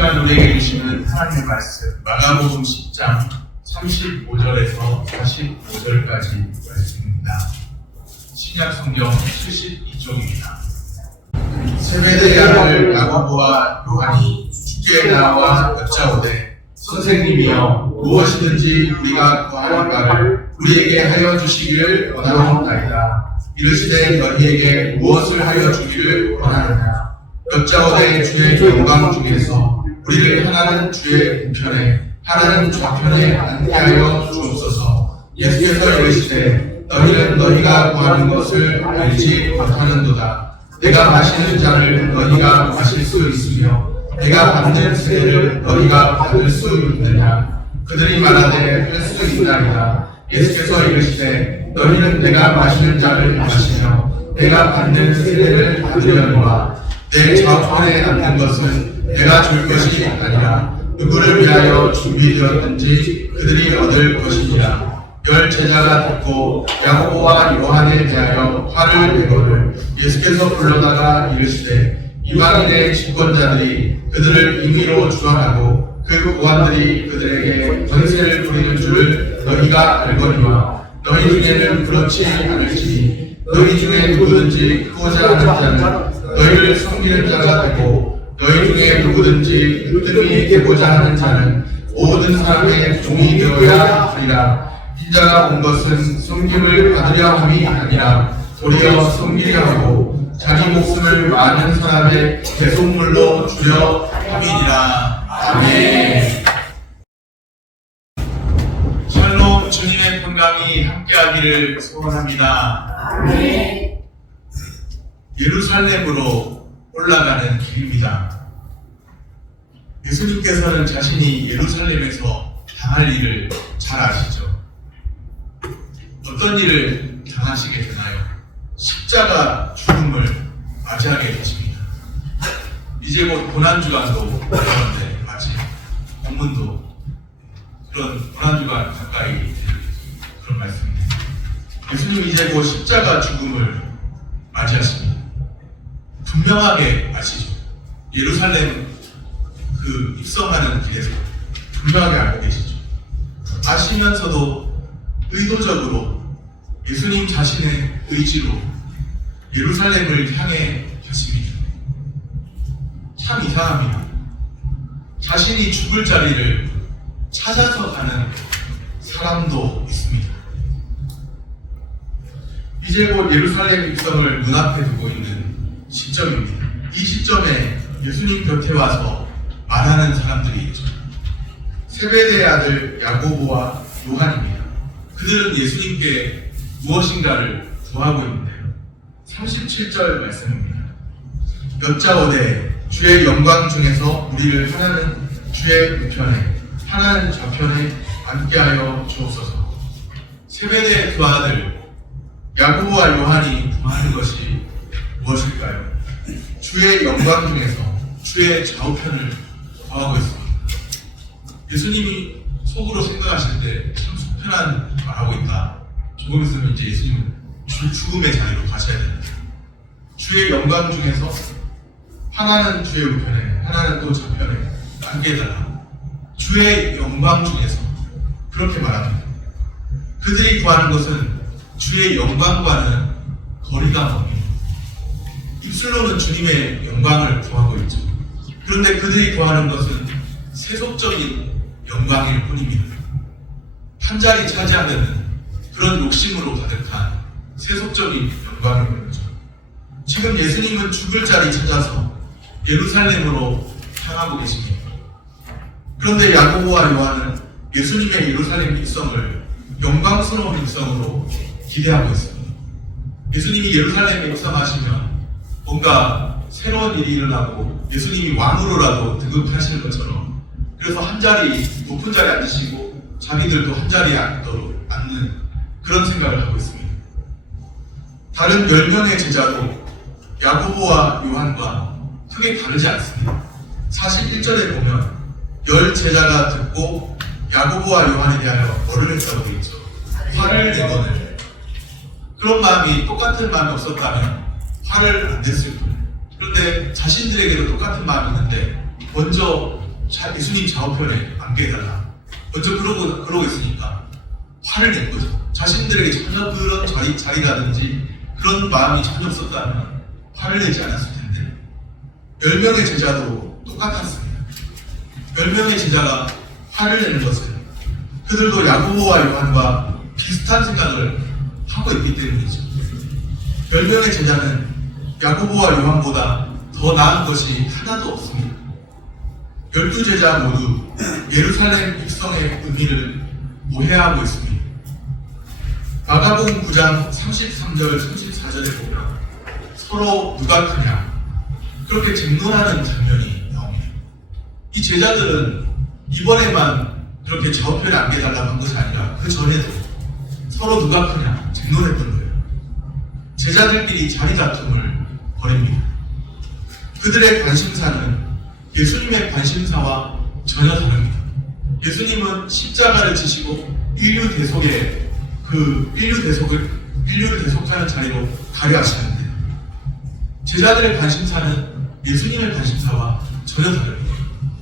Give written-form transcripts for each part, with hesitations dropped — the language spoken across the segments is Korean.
시간 우리에게 주시는 하나님의 말씀 마가복음 10장 35절에서 45절까지 말씀입니다. 신약 성경 72쪽입니다. 세베대의 아들 야고보와 요한이 주께 나와 여짜오되 선생님이여 무엇이든지 우리가 구하는 바를 우리에게 하여 주시기를 원하옵나이다. 이르시되 너희에게 무엇을 하여 주기를 원하느냐. 여짜오되 주의 영광 중에서 우리를 하나는 주의 우편에 하나는 좌편에 앉게 하여 주옵소서. 예수께서 이르시되 너희는 너희가 구하는 것을 알지 못하는도다. 내가 마시는 잔을 너희가 마실 수 있으며 내가 받는 세례를 너희가 받을 수 있느냐. 그들이 말하되 할 수 있나이다. 예수께서 이르시되 너희는 내가 마시는 잔을 마시며 내가 받는 세례를 받으려니와 내 좌편에 앉는 것은 내가 줄 것이 아니라 누구를 위하여 준비되었든지 그들이 얻을 것이니라. 열 제자가 듣고 야고보와 요한에 대하여 화를 내거늘 예수께서 불러다가 이르시되 이방인의 집권자들이 그들을 임의로 주관하고 그 고관들이 그들에게 권세를 부리는 줄을 너희가 알거니와 너희 중에는 그렇지 않을지니 너희 중에 누구든지 크고자 하는 자는 너희를 섬기는 자가 되고 너희 중에 누구든지 뜸이 되고자 하는 자는 모든 사람의 종이 되어야 하리라. 인자가 온 것은 섬김을 받으려 함이 아니라 도리어 섬기려 하고 자기 목숨을 많은 사람의 대속물로 주려 함이니라. 아멘. 샬롬. 주님의 평강이 함께하기를 소원합니다. 아멘. 예루살렘으로 올라가는 길입니다. 예수님께서는 자신이 예루살렘에서 당할 일을 잘 아시죠? 어떤 일을 당하시게 되나요? 십자가 죽음을 맞이하게 되십니다. 이제 곧 고난주간도 그런데 마치 본문도 그런 고난주간 가까이 될 그런 말씀입니다. 예수님 이제 곧 십자가 죽음을 맞이하십니다. 분명하게 아시죠? 예루살렘 그 입성하는 길에서 분명하게 알고 계시죠? 아시면서도 의도적으로 예수님 자신의 의지로 예루살렘을 향해 가십니다. 참 이상합니다. 자신이 죽을 자리를 찾아서 가는 사람도 있습니다. 이제 곧 예루살렘 입성을 눈앞에 두고 있는 시점입니다. 이 시점에 예수님 곁에 와서 말하는 사람들이 있죠. 세베대의 아들 야고보와 요한입니다. 그들은 예수님께 무엇인가를 구하고 있는데요. 37절 말씀입니다. 여짜오되 주의 영광 중에서 우리를 하나는 주의 우편에 하나는 좌편에 앉게 하여 주옵소서. 세베대의 두 아들 야고보와 요한이 구하는 것이 무엇일까요? 주의 영광 중에서 주의 좌우편을 구하고 있습니다. 예수님이 속으로 생각하실 때 참 속편한 말하고 있다. 조금 있으면 이제 예수님은 죽음의 자리로 가셔야 됩니다. 주의 영광 중에서 하나는 주의 우편에 하나는 또 좌편에 앉게 해달라. 주의 영광 중에서 그렇게 말합니다. 그들이 구하는 것은 주의 영광과는 거리가 멉니다. 입술로는 주님의 영광을 구하고 있죠. 그런데 그들이 구하는 것은 세속적인 영광일 뿐입니다. 한 자리 차지하는 그런 욕심으로 가득한 세속적인 영광을 보여죠. 지금 예수님은 죽을 자리 찾아서 예루살렘으로 향하고 계십니다. 그런데 야고보와 요한은 예수님의 예루살렘 입성을 영광스러운 입성으로 기대하고 있습니다. 예수님이 예루살렘에 입성하시면 뭔가 새로운 일이 일어나고 예수님이 왕으로라도 등극하시는 것처럼 그래서 한 자리 높은 자리에 앉으시고 자기들도 한 자리에 앉는 그런 생각을 하고 있습니다. 다른 10명의 제자도 야고보와 요한과 크게 다르지 않습니다. 41절에 보면 10 제자가 듣고 야고보와 요한에 대하여 뭐를 했다고 되어 있죠? 화를 내거늘. 그런 마음이 똑같은 마음이 없었다면 화를 안 냈을 뿐. 그런데 자신들에게도 똑같은 마음이 있는데 먼저 예수님 좌우편에 앉게 해달라. 먼저 그러고 있으니까 화를 낸 거죠. 자신들에게 전혀 그런 자리라든지 그런 마음이 전혀 없었다면 화를 내지 않았을 텐데 10명의 제자도 똑같았습니다. 10명의 제자가 화를 내는 것은 그들도 야고보와 요한과 비슷한 생각을 하고 있기 때문이죠. 10명의 제자는 야고보와 요한보다 더 나은 것이 하나도 없습니다. 12제자 모두 예루살렘 입성의 의미를 오해하고 있습니다. 마가복음 9장 33절 34절에 보면 서로 누가 크냐 그렇게 쟁론하는 장면이 나옵니다. 이 제자들은 이번에만 그렇게 좌우편에 앉게달라고 한 것이 아니라 그 전에도 서로 누가 크냐 쟁론했던 거예요. 제자들끼리 자리 다툼을 벌입니다. 그들의 관심사는 예수님의 관심사와 전혀 다릅니다. 예수님은 십자가를 지시고 인류를 대속하는 자리로 가려 하시는데 제자들의 관심사는 예수님의 관심사와 전혀 다릅니다.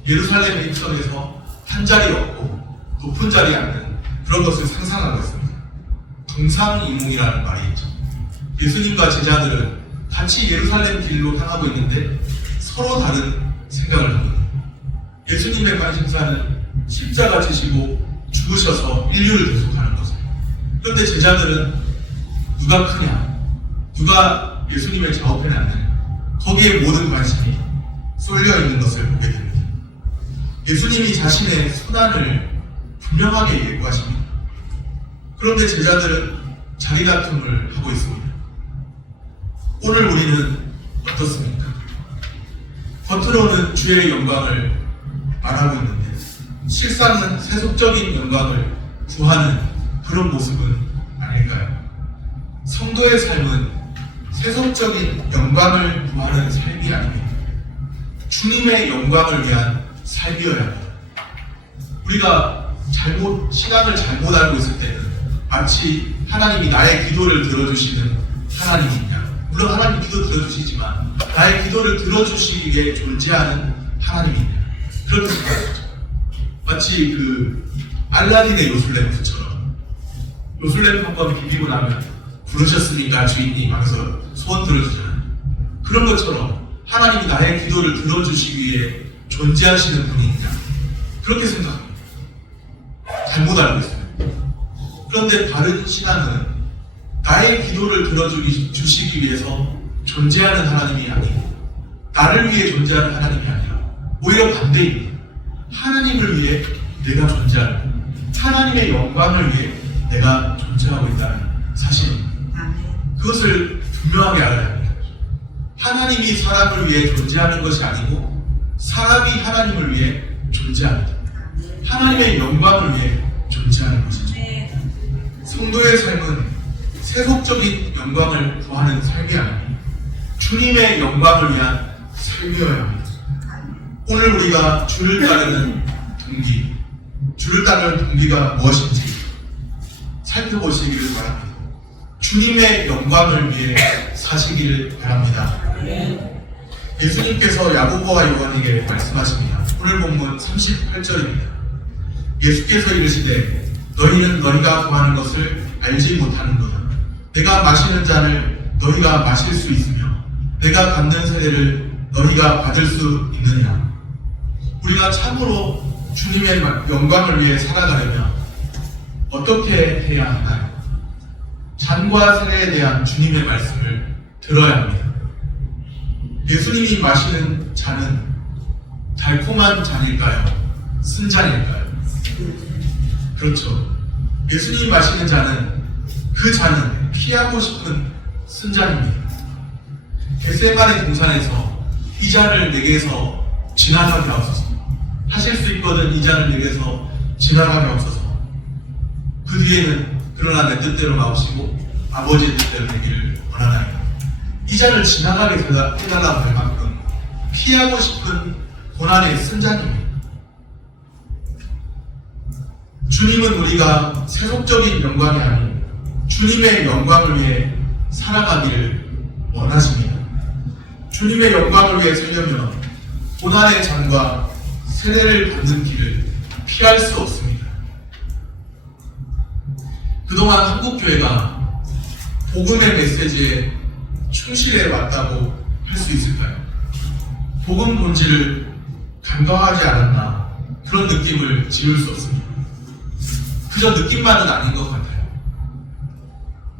예루살렘의 입성에서 한 자리 없고 높은 자리에 앉는 그런 것을 상상하고 있습니다. 동상이몽이라는 말이 있죠. 예수님과 제자들은 같이 예루살렘 길로 향하고 있는데 서로 다른 생각을 합니다. 예수님의 관심사는 십자가 지시고 죽으셔서 인류를 대속하는 것을. 그런데 제자들은 누가 크냐, 누가 예수님의 좌우편에 앉느냐, 거기에 모든 관심이 쏠려 있는 것을 보게 됩니다. 예수님이 자신의 손안을 분명하게 예고하십니다. 그런데 제자들은 자리 다툼을 하고 있습니다. 오늘 우리는 어떻습니까? 겉으로는 주의 영광을 말하고 있는데 실상은 세속적인 영광을 구하는 그런 모습은 아닐까요? 성도의 삶은 세속적인 영광을 구하는 삶이 아닙니다. 주님의 영광을 위한 삶이어야 합니다. 우리가 신앙을 잘못 알고 있을 때는 마치 하나님이 나의 기도를 들어주시는 하나님이냐, 물론 하나님 기도 들어주시지만 나의 기도를 들어주시기 위해 존재하는 하나님이냐 그렇게 생각하죠. 마치 알라딘의 요술램프처럼 요술램프 한번 비비고 나면 부르셨으니까 주인님 하면서 소원 들어주잖아요. 그런 것처럼 하나님이 나의 기도를 들어주시기 위해 존재하시는 분이냐 그렇게 생각합니다. 잘못 알고 있습니다. 그런데 바른 신앙은 나의 기도를 들어주시기 위해서 존재하는 하나님이 아니고 나를 위해 존재하는 하나님이 아니라 오히려 반대입니다. 하나님을 위해 내가 존재하고 하나님의 영광을 위해 내가 존재하고 있다는 사실입니다. 그것을 분명하게 알아야 합니다. 하나님이 사람을 위해 존재하는 것이 아니고 사람이 하나님을 위해 존재합니다. 하나님의 영광을 위해 존재하는 것이죠. 성도의 삶은 세속적인 영광을 구하는 삶이 아니고 주님의 영광을 위한 삶이어야 합니다. 오늘 우리가 주를 따르는 동기, 주를 따르는 동기가 무엇인지 살펴보시기를 바랍니다. 주님의 영광을 위해 사시기를 바랍니다. 예수님께서 야고보와 요한에게 말씀하십니다. 오늘 본문 38절입니다. 예수께서 이르시되 너희는 너희가 구하는 것을 알지 못하는도다. 내가 마시는 잔을 너희가 마실 수 있으며 내가 받는 세례를 너희가 받을 수 있느냐. 우리가 참으로 주님의 영광을 위해 살아가려면 어떻게 해야 하나요? 잔과 세례에 대한 주님의 말씀을 들어야 합니다. 예수님이 마시는 잔은 달콤한 잔일까요? 쓴 잔일까요? 그렇죠. 예수님이 마시는 잔은 그 잔은 피하고 싶은 쓴 잔입니다. 겟세마네 동산에서 이 잔을 내게서 지나가게 하옵소서. 하실 수 있거든 이 잔을 내게서 지나가게 하옵소서. 그 뒤에는 그러나 내 뜻대로 나오시고 아버지의 뜻대로 되기를 원하나이다. 이 잔을 지나가게 해달라고 할 만큼 피하고 싶은 고난의 쓴 잔입니다. 주님은 우리가 세속적인 영광이 아닌 주님의 영광을 위해 살아가기를 원하십니다. 주님의 영광을 위해 살려면 고난의 잔과 세례를 받는 길을 피할 수 없습니다. 그동안 한국교회가 복음의 메시지에 충실해 왔다고 할 수 있을까요? 복음 본질을 간과하지 않았나 그런 느낌을 지울 수 없습니다. 그저 느낌만은 아닌 것 같아요.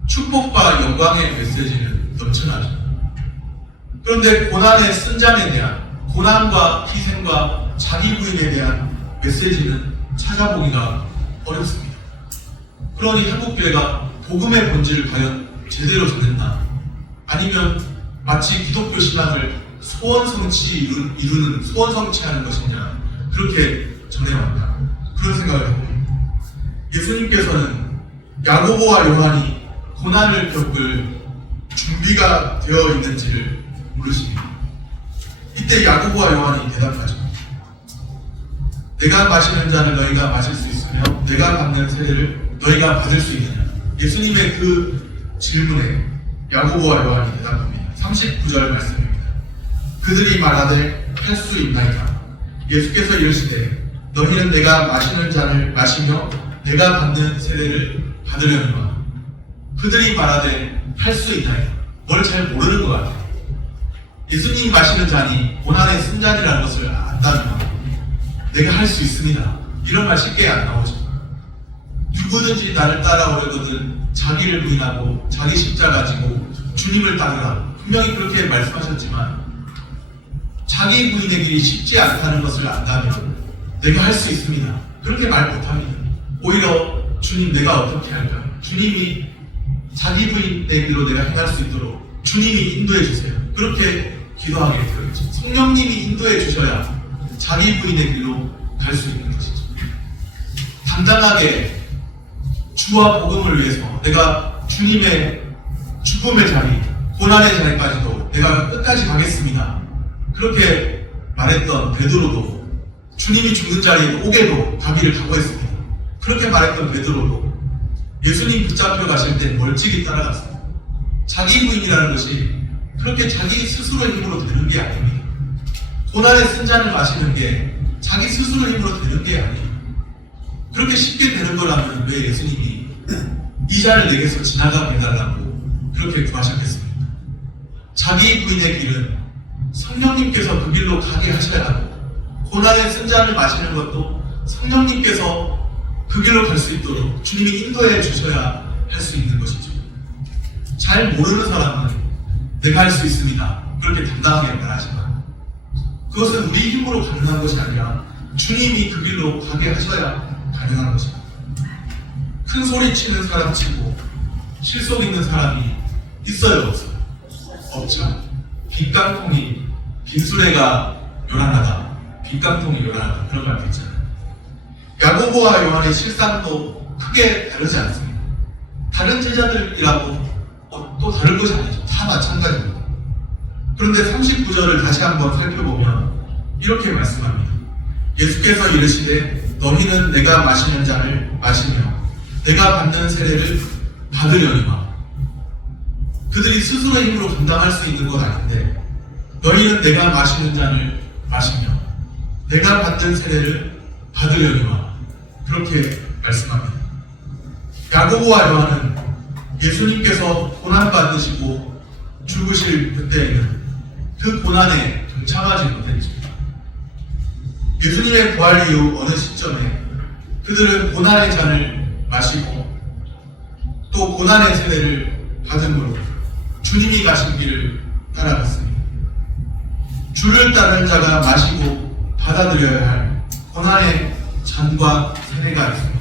축복과 영광의 메시지는 넘쳐나죠. 그런데 고난의 쓴잔에 대한, 고난과 희생과 자기 부인에 대한 메시지는 찾아보기가 어렵습니다. 그러니 한국교회가 복음의 본질을 과연 제대로 전했나? 아니면 마치 기독교 신앙을 소원 성취하는 것이냐? 그렇게 전해왔나? 그런 생각을 해봅니다. 예수님께서는 야고보와 요한이 고난을 겪을 준비가 되어 있는지를 물으십니다. 이때 야고보와 요한이 대답하죠. 내가 마시는 잔을 너희가 마실 수 있으며 내가 받는 세례를 너희가 받을 수 있느냐? 예수님의 그 질문에 야고보와 요한이 대답합니다. 39절 말씀입니다. 그들이 말하되 할 수 있나이까? 예수께서 이르시되 너희는 내가 마시는 잔을 마시며 내가 받는 세례를 받으려니와. 그들이 말하되 할 수 있나이까? 뭘 잘 모르는 것 같아요. 예수님이 마시는 잔이 고난의 쓴잔이라는 것을 안다면 내가 할 수 있습니다. 이런 말 쉽게 안 나오죠. 누구든지 나를 따라오려거든 자기를 부인하고 자기 십자가 지고 주님을 따르라. 분명히 그렇게 말씀하셨지만 자기 부인의 길이 쉽지 않다는 것을 안다면 내가 할 수 있습니다. 그렇게 말 못합니다. 오히려 주님 내가 어떻게 할까요? 주님이 자기 부인의 길로 내가 행할 수 있도록 주님이 인도해 주세요. 그렇게 기도하게 되어 있죠. 성령님이 인도해 주셔야 자기 부인의 길로 갈 수 있는 것이죠. 당당하게 주와 복음을 위해서 내가 주님의 죽음의 자리, 고난의 자리까지도 내가 끝까지 가겠습니다. 그렇게 말했던 베드로도 주님이 죽는 자리에 옥에도 가기를 각오했습니다. 그렇게 말했던 베드로도 예수님 붙잡혀 가실 때 멀찍이 따라갔습니다. 자기 부인이라는 것이 그렇게 자기 스스로의 힘으로 되는 게 아닙니다. 고난의 쓴잔을 마시는 게 자기 스스로의 힘으로 되는 게 아니에요. 그렇게 쉽게 되는 거라면 왜 예수님이 이 잔을 내게서 지나가게 해달라고 그렇게 구하셨겠습니까? 자기 부인의 길은 성령님께서 그 길로 가게 하셔야 하고 고난의 쓴잔을 마시는 것도 성령님께서 그 길로 갈 수 있도록 주님이 인도해 주셔야 할 수 있는 것이죠. 잘 모르는 사람은 내가 할 수 있습니다. 그렇게 당당하게 말하지만 그것은 우리 힘으로 가능한 것이 아니라 주님이 그 길로 가게 하셔야 가능한 것입니다. 큰 소리 치는 사람 치고 실속 있는 사람이 있어요, 없어요? 없죠. 빈 깡통이, 빈수레가 요란하다. 빈 깡통이 요란하다. 그런 말도 있잖아요. 야고보와 요한의 실상도 크게 다르지 않습니다. 다른 제자들이라고 또 다른 것이 아니죠. 다 마찬가지입니다. 그런데 39절을 다시 한번 살펴보면 이렇게 말씀합니다. 예수께서 이르시되 너희는 내가 마시는 잔을 마시며 내가 받는 세례를 받으려니와. 그들이 스스로의 힘으로 감당할 수 있는 것 아닌데 너희는 내가 마시는 잔을 마시며 내가 받는 세례를 받으려니와. 그렇게 말씀합니다. 야고보와 요한은 예수님께서 고난받으시고 죽으실 그때에는 그 고난에 동참하지 못했죠. 예수님의 부활 이후 어느 시점에 그들은 고난의 잔을 마시고 또 고난의 세례를 받음으로 주님이 가신 길을 따라갔습니다. 주를 따르는 자가 마시고 받아들여야 할 고난의 잔과 세례가 있습니다.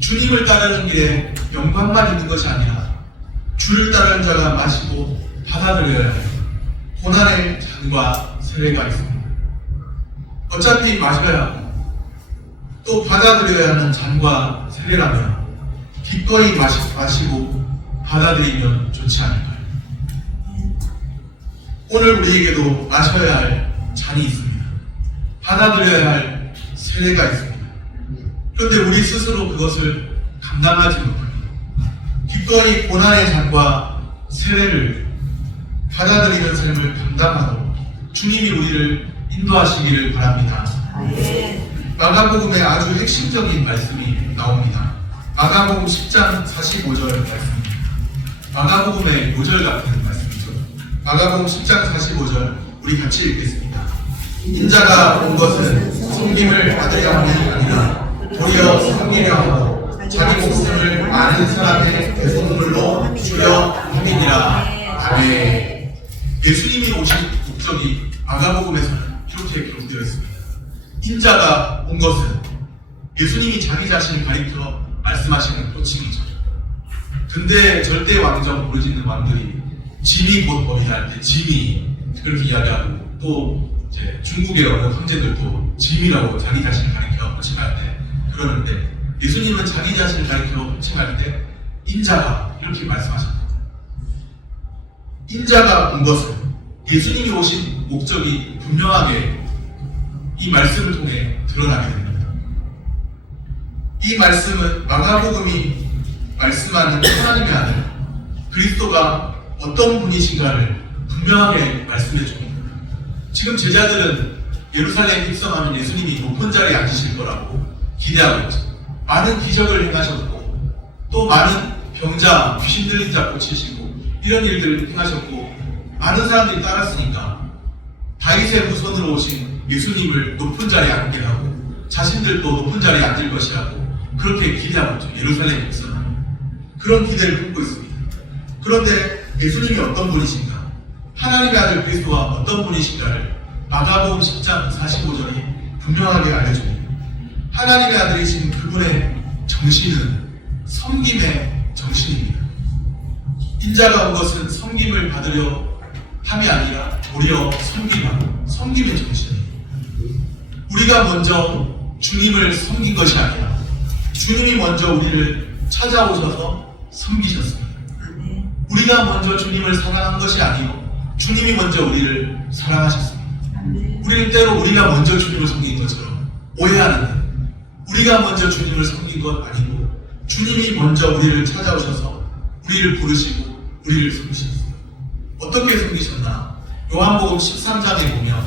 주님을 따르는 길에 영광만 있는 것이 아니라 주를 따르는 자가 마시고 받아들여야 할 고난의 잔과 세례가 있습니다. 어차피 마셔야 하고 또 받아들여야 하는 잔과 세례라면 기꺼이 마시고 받아들이면 좋지 않을까요? 오늘 우리에게도 마셔야 할 잔이 있습니다. 받아들여야 할 세례가 있습니다. 그런데 우리 스스로 그것을 감당하지 못합니다. 기꺼이 고난의 잔과 세례를 받아들이는 삶을 감당하도록 주님이 우리를 인도하시기를 바랍니다. 마가복음의 아주 핵심적인 말씀이 나옵니다. 마가복음 10장 45절 말씀입니다. 마가복음의 요절 같은 말씀이죠. 마가복음 10장 45절 우리 같이 읽겠습니다. 인자가 온 것은 섬김을 받으려 함이 아니라 도리어 섬기려 하고 자기 목숨을 많은 사람의 대속물로 주려 함이니라. 아멘. 예수님이 오신 목적이 마가복음에서는 이렇게 기록되어 있습니다. 인자가 온 것은 예수님이 자기 자신을 가리켜 말씀하시는 호칭이죠. 근데 절대 왕정 부르짖는 왕들이 짐이 곧 법이다 할 때 짐이 그렇게 이야기하고, 또 이제 중국의 어느 황제들도 짐이라고 자기 자신을 가리켜 호칭할 때 그러는데, 예수님은 자기 자신을 가리켜 호칭할 때 인자가 이렇게 말씀하셨습니다. 인자가 온 것은, 예수님이 오신 목적이 분명하게 이 말씀을 통해 드러나게 됩니다. 이 말씀은 마가복음이 말씀하는 하나님의 아들 그리스도가 어떤 분이신가를 분명하게 말씀해 줍니다. 지금 제자들은 예루살렘 입성하면 예수님이 높은 자리에 앉으실 거라고 기대하고 있죠. 많은 기적을 행하셨고, 또 많은 병자, 귀신 들린 자 고치시고 이런 일들을 행하셨고, 많은 사람들이 따랐으니까 다윗의 후손으로 오신 예수님을 높은 자리에 앉게 하고 자신들도 높은 자리에 앉을 것이라고 그렇게 기대하고 있죠. 예루살렘 입성하면 그런 기대를 품고 있습니다. 그런데 예수님이 어떤 분이신가, 하나님의 아들 그리스도가 어떤 분이신가를 마가복음 10장 45절이 분명하게 알려줍니다. 하나님의 아들이신 그분의 정신은 섬김의 정신입니다. 인자가 온 것은 섬김을 받으려 함이 아니라 도리어 섬김의 정신입니다. 우리가 먼저 주님을 섬긴 것이 아니라 주님이 먼저 우리를 찾아오셔서 섬기셨습니다. 우리가 먼저 주님을 사랑한 것이 아니고 주님이 먼저 우리를 사랑하셨습니다. 우리는 때로 우리가 먼저 주님을 섬긴 것처럼 오해하는데, 우리가 먼저 주님을 섬긴 것 아니고 주님이 먼저 우리를 찾아오셔서 우리를 부르시고 우리를 섬기셨습니다. 어떻게 섬기셨나? 요한복음 13장에 보면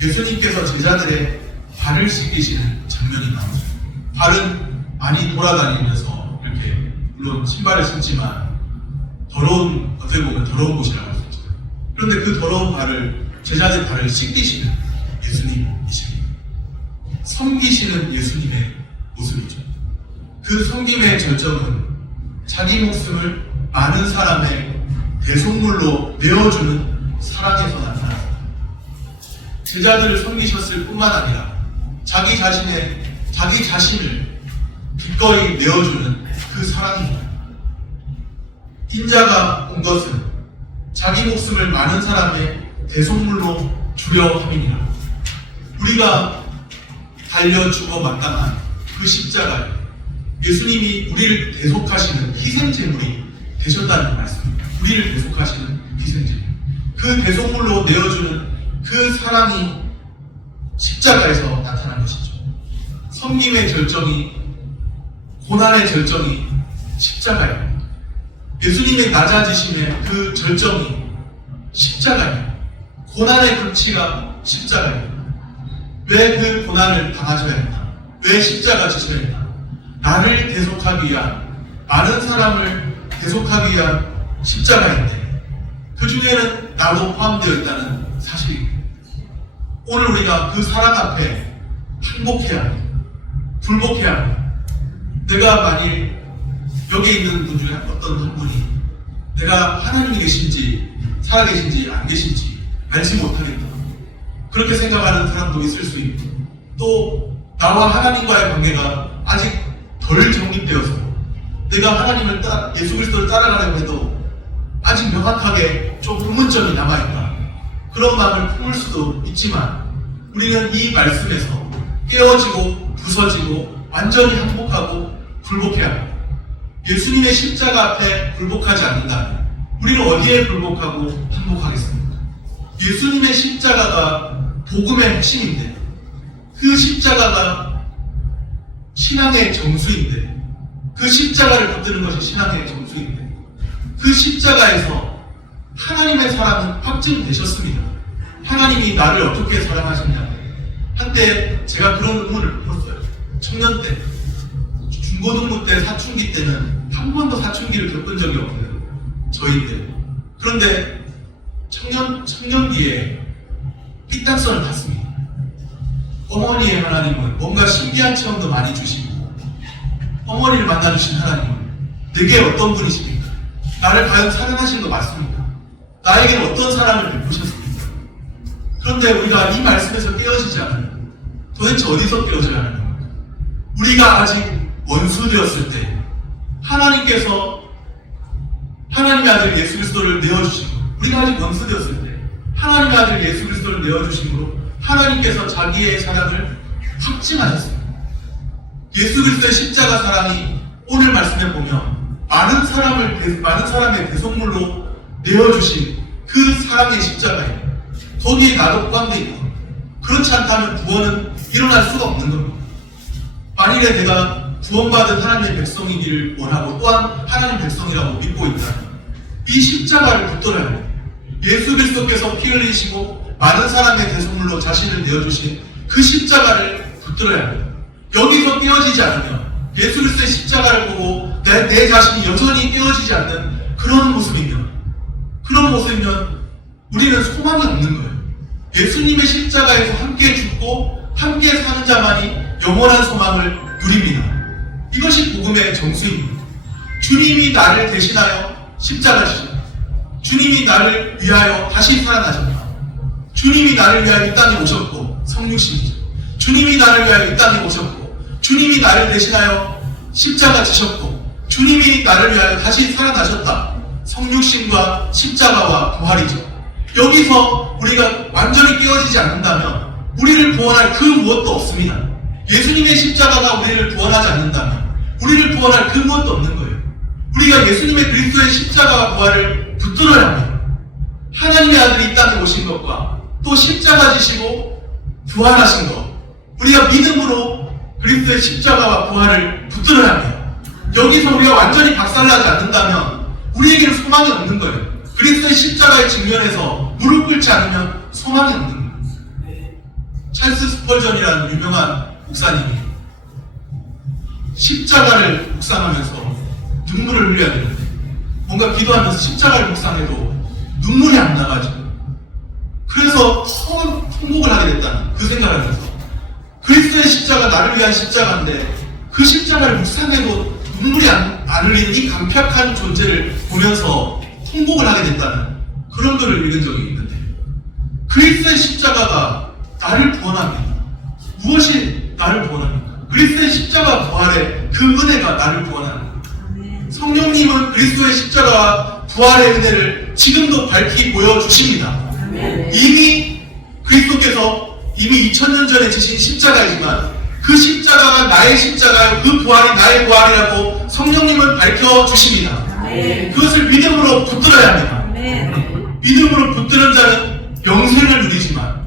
예수님께서 제자들의 발을 씻기시는 장면이 나옵니다. 발은 많이 돌아다니면서 이렇게, 물론 신발을 신지만 어떻게 보면 더러운 곳이라고 할 수 있죠. 그런데 그 더러운 발을, 제자들 발을 씻기시는 예수님이십니다. 섬기시는 예수님의 모습이죠. 그 섬김의 절정은 자기 목숨을 많은 사람의 대속물로 내어주는 사랑에서 나타납니다. 제자들을 섬기셨을 뿐만 아니라 자기 자신을 기꺼이 내어주는 그 사랑입니다. 인자가 온 것은 자기 목숨을 많은 사람의 대속물로 주려 함이니라. 우리가 달려 죽어 마땅한 그 십자가에 예수님이 우리를 대속하시는 희생제물이 되셨다는 말씀입니다. 우리를 대속하시는 희생제물, 그 대속물로 내어주는 그 사랑이 십자가에서 나타난 것이죠. 섬김의 절정이, 고난의 절정이 십자가입니다. 예수님의 낮아지심의 그 절정이 십자가입니다. 고난의 극치가 십자가입니다. 왜 그 고난을 당하셔야 했나? 왜 십자가 지셔야 했나? 나를 대속하기 위한, 많은 사람을 대속하기 위한 십자가인데 그 중에는 나도 포함되어 있다는 사실입니다. 오늘 우리가 그 사랑 앞에 항복해야 합니다. 불복해야 합니다. 내가 만일 여기 있는 분 중에 어떤 한 분이 내가 하나님이 계신지 살아계신지 안 계신지 알지 못하겠다, 그렇게 생각하는 사람도 있을 수 있고, 또 나와 하나님과의 관계가 아직 덜 정립되어서 내가 하나님을 예수 그리스도를 따라가려고 해도 아직 명확하게 좀 의문점이 남아있다, 그런 마음을 품을 수도 있지만, 우리는 이 말씀에서 깨어지고 부서지고 완전히 항복하고 불복해야 합니다. 예수님의 십자가 앞에 불복하지 않는다면 우리는 어디에 불복하고 항복하겠습니까? 예수님의 십자가가 복음의 핵심인데, 그 십자가가 신앙의 정수인데, 그 십자가를 붙드는 것이 신앙의 정수인데, 그 십자가에서 하나님의 사랑은 확증되셨습니다. 하나님이 나를 어떻게 사랑하셨냐. 한때 제가 그런 의문을 풀었어요. 청년 때, 중고등부 때, 사춘기 때는 한 번도 사춘기를 겪은 적이 없는 저희인데, 그런데 청년기에 삐딱선을 탔습니다. 어머니의 하나님은 뭔가 신기한 체험도 많이 주시고, 어머니를 만나주신 하나님은 내게 어떤 분이십니까? 나를 과연 사랑하시는 거 맞습니까? 나에게는 어떤 사랑을 베푸셨습니까? 그런데 우리가 이 말씀에서 깨어지지 않으면 도대체 어디서 깨어져야 하는 겁니까? 우리가 아직 원수되었을 때 하나님께서 하나님의 아들 예수 그리스도를 내어주신 것, 우리가 아직 원수되었을 때 하나님의 아들 예수 그리스도를 내어주심으로 하나님께서 자기의 사랑을 확증하셨습니다. 예수 그리스도의 십자가 사랑이 오늘 말씀에 보면 많은 사람의 대속물로 내어주신 그 사랑의 십자가에 거기에 나도 포함되어 있는 겁니다. 그렇지 않다면 구원은 일어날 수가 없는 겁니다. 만일에 내가 구원받은 하나님의 백성이기를 원하고 또한 하나님 백성이라고 믿고 있다면 이 십자가를 붙들어야 합니다. 예수 그리스도께서 피 흘리시고 많은 사람의 대속물로 자신을 내어주신 그 십자가를 붙들어야 합니다. 여기서 떼어지지 않으면 예수 그리스도의 십자가를 보고 내 자신이 여전히 떼어지지 않는 그런 모습이면 우리는 소망이 없는 거예요. 예수님의 십자가에서 함께 죽고 함께 사는 자만이 영원한 소망을 누립니다. 이것이 복음의 정수입니다. 주님이 나를 대신하여 십자가 지셨다. 주님이 나를 위하여 다시 살아나셨다. 주님이 나를 위하여 이 땅에 오셨고 성육신이죠. 주님이 나를 위하여 이 땅에 오셨고 주님이 나를 대신하여 십자가 지셨고 주님이 나를 위하여 다시 살아나셨다. 성육신과 십자가와 부활이죠. 여기서 우리가 완전히 깨어지지 않는다면 우리를 구원할 그 무엇도 없습니다. 예수님의 십자가가 우리를 구원하지 않는다면 우리를 구원할 그 무엇도 없는 거예요. 우리가 예수님의 그리스도의 십자가와 부활을 붙들어야 합니다. 하나님의 아들이 이 땅에 오신 것과 또 십자가 지시고 부활하신 것, 우리가 믿음으로 그리스도의 십자가와 부활을 붙들어야 합니다. 여기서 우리가 완전히 박살나지 않는다면 우리에게는 소망이 없는 거예요. 그리스도의 십자가의 측면에서 무릎 꿇지 않으면 소망이 없는 거예요. 찰스 스펄전이라는 유명한 목사님이 십자가를 묵상하면서 눈물을 흘려야 되는데 뭔가 기도하면서 십자가를 묵상해도 눈물이 안 나가지고 그래서 통곡을 하게 됐다는 그 생각을 하면서 그리스도의 십자가 나를 위한 십자가인데 그 십자가를 묵상해도 눈물이 안 흘리는 이 감격한 존재를 보면서 통곡을 하게 됐다는 그런 글을 읽은 적이 있는데 그리스도의 십자가가 나를 구원합니다. 무엇이 나를 구원합니까? 그리스도의 십자가 부활의 그 은혜가 나를 구원하는 거예요. 성령님은 그리스도의 십자가와 부활의 은혜를 지금도 밝히 보여주십니다. 이미 그리스도께서 이미 2000년 전에 지신 십자가이지만 그 십자가가 나의 십자가요 그 부활이 나의 부활이라고 성령님은 밝혀주십니다. 그것을 믿음으로 붙들어야 합니다. 믿음으로 붙드는 자는 영생을 누리지만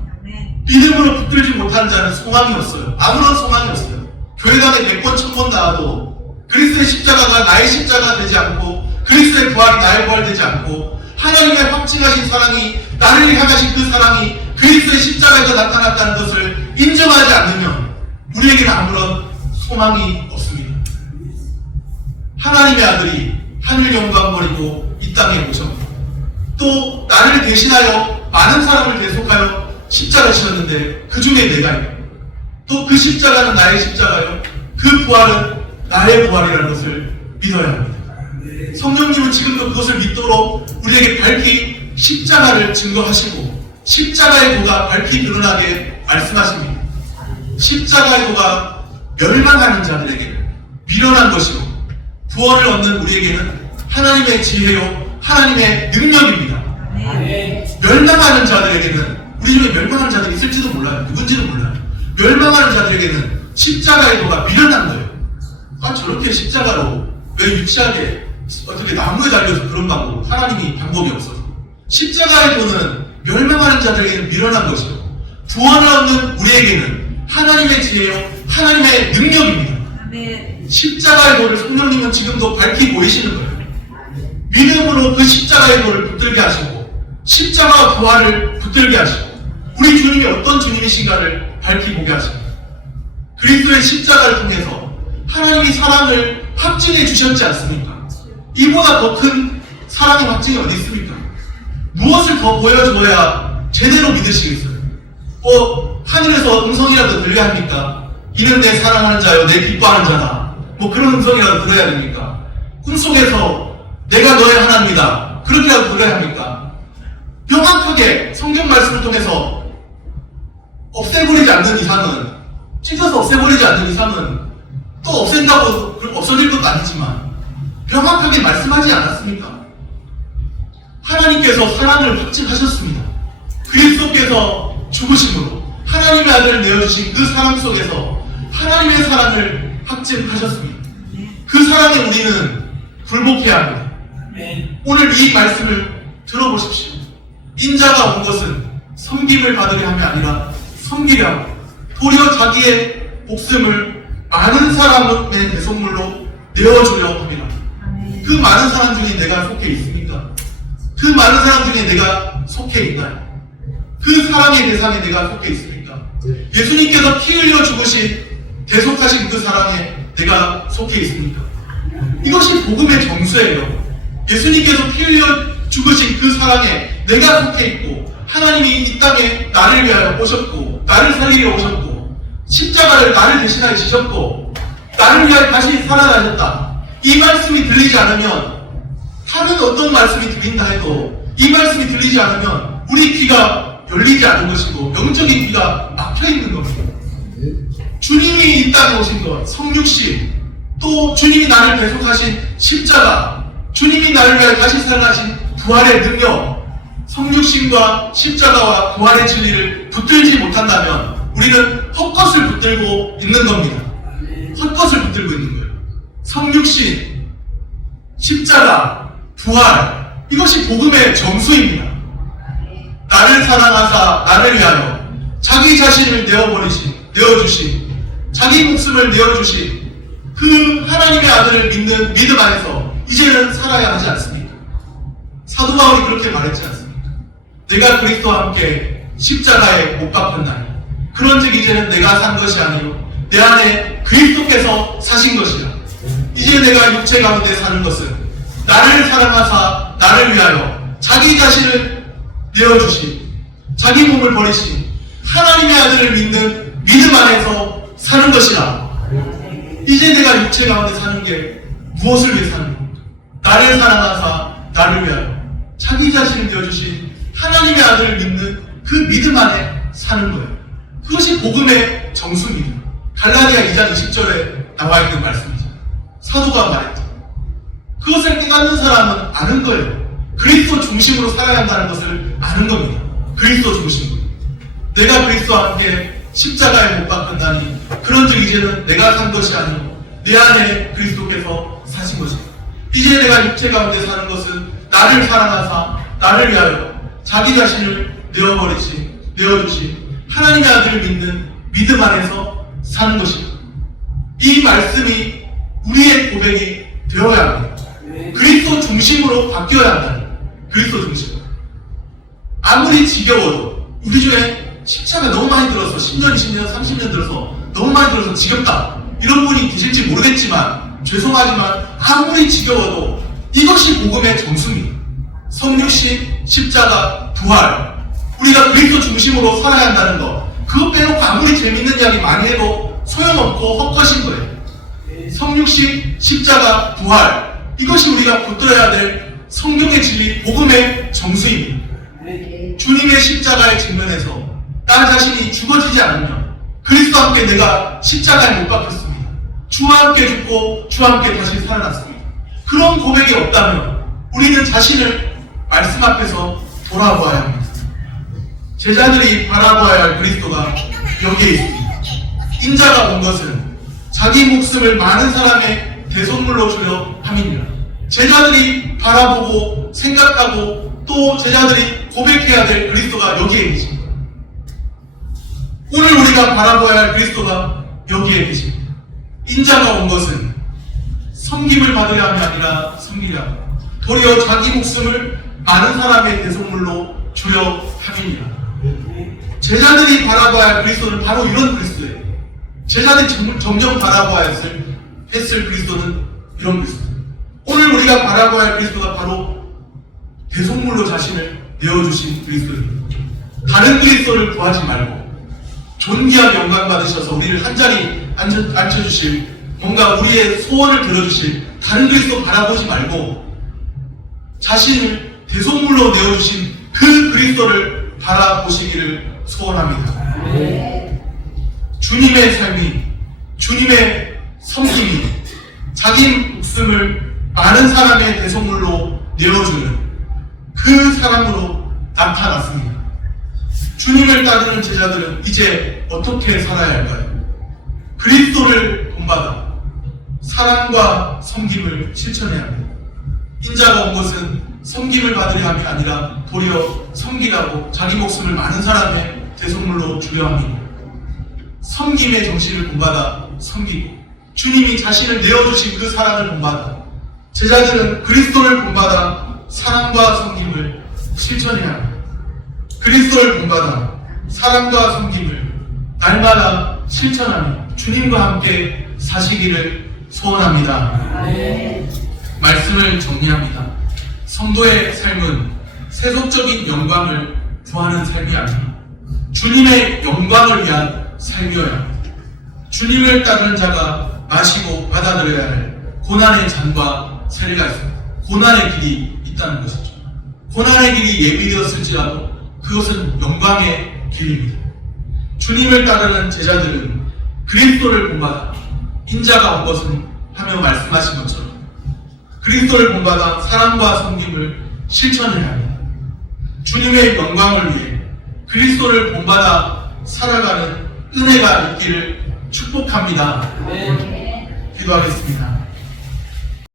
믿음으로 붙들지 못하는 자는 소망이 없어요. 아무런 소망이 없어요. 교회당에 100번 1000번 나와도 그리스도의 십자가가 나의 십자가 되지 않고 그리스도의 부활이 나의 부활 되지 않고 하나님의 확증하신 사랑이 나를 향하신 그 사랑이 그리스도의 십자가에서 나타났다는 것을 인정하지 않으면 우리에게는 아무런 소망이 없습니다. 하나님의 아들이 하늘 영광 버리고 이 땅에 오셨고 또 나를 대신하여 많은 사람을 대속하여 십자가 지셨는데 그 중에 내가 있고 또 그 십자가는 나의 십자가요 그 부활은 나의 부활이라는 것을 믿어야 합니다. 성령님은 지금도 그것을 믿도록 우리에게 밝히 십자가를 증거하시고 십자가의 도가 밝히 드러나게 말씀하십니다. 십자가의 도가 멸망하는 자들에게는 미련한 것이고 구원을 얻는 우리에게는 하나님의 지혜요 하나님의 능력입니다. 멸망하는 자들에게는 우리 중에 멸망하는 자들이 있을지도 몰라요. 누군지는 몰라요. 멸망하는 자들에게는 십자가의 도가 미련한 거예요. 아 저렇게 십자가로 왜 유치하게 어떻게 나무에 달려서 그런 방법 하나님이 방법이 없어서 십자가의 도는 멸망하는 자들에게는 미련한 것이요 구원을 얻는 우리에게는 하나님의 지혜요 하나님의 능력입니다. 십자가의 도를 성령님은 지금도 밝히 보이시는 거예요. 믿음으로 그 십자가의 도를 붙들게 하시고 십자가와 부활을 붙들게 하시고 우리 주님이 어떤 주님이신가를 밝히보게 하십니다. 그리스도의 십자가를 통해서 하나님이 사랑을 확증해 주셨지 않습니까? 이보다 더 큰 사랑의 확증이 어디 있습니까? 무엇을 더 보여줘야 제대로 믿으시겠어요? 하늘에서 음성이라도 들려야 합니까? 이는 내 사랑하는 자요, 내 기뻐하는 자다. 그런 음성이라도 들어야 됩니까? 꿈속에서 내가 너의 하나님이다. 그렇게라도 들어야 합니까? 명확하게 성경 말씀을 통해서 없애버리지 않는 이상은, 찢어서 없애버리지 않는 이상은 또 없앤다고 없어질 것도 아니지만 명확하게 말씀하지 않았습니까? 하나님께서 사랑을 확증하셨습니다. 그리스도께서 죽으심으로 하나님의 아들을 내어주신 그 사랑 속에서 하나님의 사랑을 확증하셨습니다. 그 사랑에 우리는 굴복해야 합니다. 오늘 이 말씀을 들어보십시오. 인자가 온 것은 섬김을 받으려 함이 아니라 섬기려 하고 도리어 자기의 목숨을 많은 사람의 대속물로 내어주려 합니다. 그 많은 사람 중에 내가 속해 있습니까? 그 많은 사람 중에 내가 속해 있나요? 그 사랑의 대상에 내가 속해 있습니까? 예수님께서 피 흘려 죽으신 대속하신 그 사랑에 내가 속해 있습니까? 이것이 복음의 정수예요. 예수님께서 피 흘려 죽으신 그 사랑에 내가 속해 있고 하나님이 이 땅에 나를 위하여 오셨고 나를 살리려 오셨고 십자가를 나를 대신하여 지셨고 나를 위하여 다시 살아나셨다. 이 말씀이 들리지 않으면 다른 어떤 말씀이 들린다 해도 이 말씀이 들리지 않으면 우리 귀가 열리지 않은 것이고 영적인 귀가 막혀있는 겁니다. 주님이 이 땅에 오신 것, 성육신, 또 주님이 나를 대속하신 십자가, 주님이 나를 위하여 다시 살아나신 부활의 능력, 성육신과 십자가와 부활의 진리를 붙들지 못한다면 우리는 헛것을 붙들고 있는 겁니다. 헛것을 붙들고 있는 거예요. 성육신, 십자가, 부활, 이것이 복음의 정수입니다. 나를 사랑하사 나를 위하여 자기 자신을 내어주신 자기 목숨을 내어주신 그 하나님의 아들을 믿는 믿음 안에서 이제는 살아야 하지 않습니까? 사도 바울이 그렇게 말했지 않습니까? 내가 그리스도와 함께 십자가에 못 박혔나니 그런즉 이제는 내가 산 것이 아니요 내 안에 그리스도께서 사신 것이라. 이제 내가 육체 가운데 사는 것은 나를 사랑하사 나를 위하여 자기 자신을 내어주신 자기 몸을 버리신 하나님의 아들을 믿는 믿음 안에서 사는 것이라. 이제 내가 육체 가운데 사는 게 무엇을 위해 사는 겁니까? 나를 사랑하사 나를 위하여 자기 자신을 내어주신 하나님의 아들을 믿는 그 믿음 안에 사는 거예요. 그것이 복음의 정수입니다. 갈라디아 2장 20절에 나와 있는 말씀이죠. 사도가 말했죠. 그것을 깨닫는 사람은 아는 거예요. 그리스도 중심으로 살아야 한다는 것을 아는 겁니다. 그리스도 중심으로. 내가 그리스도와 함께 십자가에 못 박혔다니 그런즉 이제는 내가 산 것이 아니고 내 안에 그리스도께서 사신 것입니다. 이제 내가 육체 가운데 사는 것은 나를 사랑하사 나를 위하여 자기 자신을 내어주신 하나님의 아들을 믿는 믿음 안에서 사는 것입니다. 이 말씀이 우리의 고백이 되어야 합니다. 그리스도 중심으로 바뀌어야 한다. 그리스도 중심으로. 아무리 지겨워도 우리 중에 십자가 너무 많이 들어서 10년, 20년, 30년 들어서 너무 많이 들어서 지겹다 이런 분이 계실지 모르겠지만 죄송하지만 아무리 지겨워도 이것이 복음의 정수입니다. 성육신, 십자가, 부활, 우리가 그리스도 중심으로 살아야 한다는 것, 그것 빼놓고 아무리 재밌는 이야기 많이 해도 소용없고 헛것인 거예요. 성육신, 십자가, 부활, 이것이 우리가 붙들어야 될 성경의 진리, 복음의 정수입니다. 주님의 십자가의 측면에서 나 자신이 죽어지지 않으면 그리스도와 함께 내가 십자가에 못 박혔습니다. 주와 함께 죽고 주와 함께 다시 살아났습니다. 그런 고백이 없다면 우리는 자신을 말씀 앞에서 돌아보아야 합니다. 제자들이 바라보아야 할 그리스도가 여기에 있습니다. 인자가 온 것은 자기 목숨을 많은 사람의 대속물로 주려 함이니라. 제자들이 바라보고 생각하고 또 제자들이 고백해야 될 그리스도가 여기에 계십니다. 오늘 우리가 바라보아야 할 그리스도가 여기에 계십니다. 인자가 온 것은 섬김을 받으려 함이 아니라 섬기려 함, 도리어 자기 목숨을 많은 사람의 대속물로 주려 함이니라. 제자들이 바라봐야 할 그리스도는 바로 이런 그리스도예요. 제자들이 정녕 바라봐야 했을 그리스도는 이런 그리스도. 오늘 우리가 바라봐야 할 그리스도가 바로 대속물로 자신을 내어주신 그리스도입니다. 다른 그리스도를 구하지 말고 존귀한 영광 받으셔서 우리를 한자리 앉혀주실, 뭔가 우리의 소원을 들어주실 다른 그리스도 바라보지 말고 자신을 대속물로 내어주신 그 그리스도를 바라보시기를 소원합니다. 주님의 삶이, 주님의 섬김이 자기 목숨을 많은 사람의 대속물로 내어주는 그 사람으로 나타났습니다. 주님을 따르는 제자들은 이제 어떻게 살아야 할까요? 그리스도를 본받아 사랑과 섬김을 실천해야 합니다. 인자가 온 것은 섬김을 받으려 함이 아니라 도리어 섬기라고 자기 목숨을 많은 사람의 대속물로 주려 합니다. 섬김의 정신을 본받아 섬기고 주님이 자신을 내어주신 그 사랑을 본받아 제자들은 그리스도를 본받아 사랑과 섬김을 실천해야 합니다. 그리스도를 본받아 사랑과 섬김을 날마다 실천하며 주님과 함께 사시기를 소원합니다. 말씀을 정리합니다. 성도의 삶은 세속적인 영광을 구하는 삶이 아니라 주님의 영광을 위한 삶이어야 합니다. 주님을 따르는 자가 마시고 받아들여야 할 고난의 잔과 세례가 있습니다. 고난의 길이 있다는 것이죠. 고난의 길이 예비되었을지라도 그것은 영광의 길입니다. 주님을 따르는 제자들은 그리스도를 본받아 인자가 온 것은 하며 말씀하신 것처럼 그리스도를 본받아 사랑과 섬김을 실천해야 합니다. 주님의 영광을 위해 그리스도를 본받아 살아가는 은혜가 있기를 축복합니다. 기도하겠습니다.